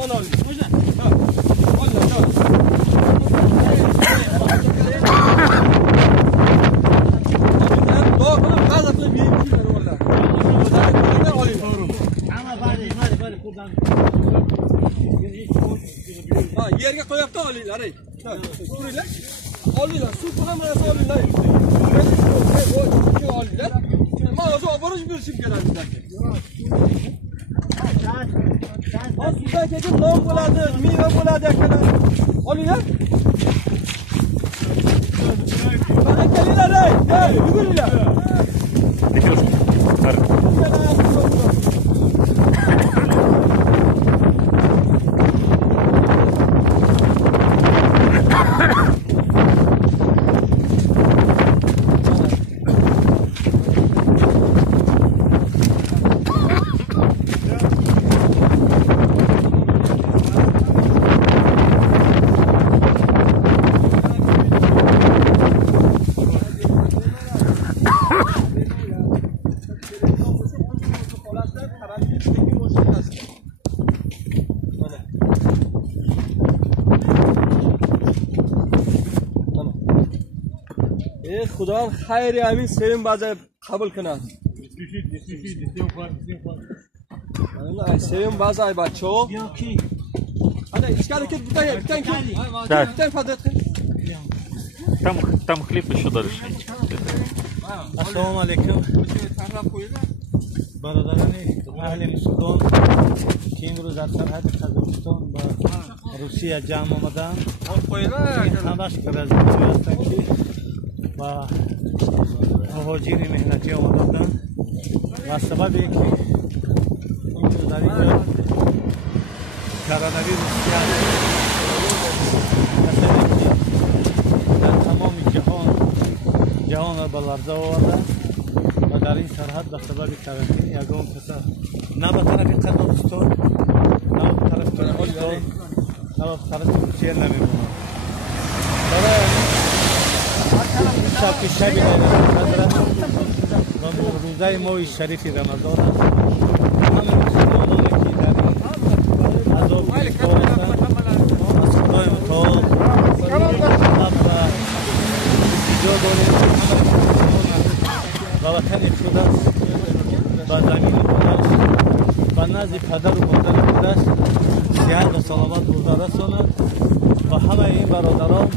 تون آلی yerga qo'yapti olinglar ko'ringlar olinglar suv bilan mana shu olinglar olinglar men hozir olib borib berishim kerak sizdan keyin non bo'ladi meva bo'ladi akalar olinglar kelinglar yuguringlar خدا خیر همین سیم بازه قبول کنه سیم بازه بچه ها اشکال که بتاین فضایت Там хлеб еще дальше. Ассаламу алейкум. Бародарани аҳли Мисрдон ки имрӯз дар сарҳади Қозоқистон ба Русия ҷамъ омаданд. Ҳамаш граждани ҳастанд ки ба муҳоҷири меҳнатӣ омада буданд ва сабабе ки имрӯз дар инҷо коронавирус дар тамоми ҷаҳонро ба ларза оварда ва дар ин сарҳад ба сабаби карантин ягон каса на ба тарафи Қозоқистон на ба тарафи Торкистон на ба тарафи Русия намемонад. شب شب حضرت و روزه ماه شریف رمضان است. همه مسلمانانی که در عذاب گرفتار هستند از خدای متعال التجا داریم و وطن خودش و زمین خودش و نزد پدر و مادر خودش صحت و سلامت روزه رساند و همه این برادران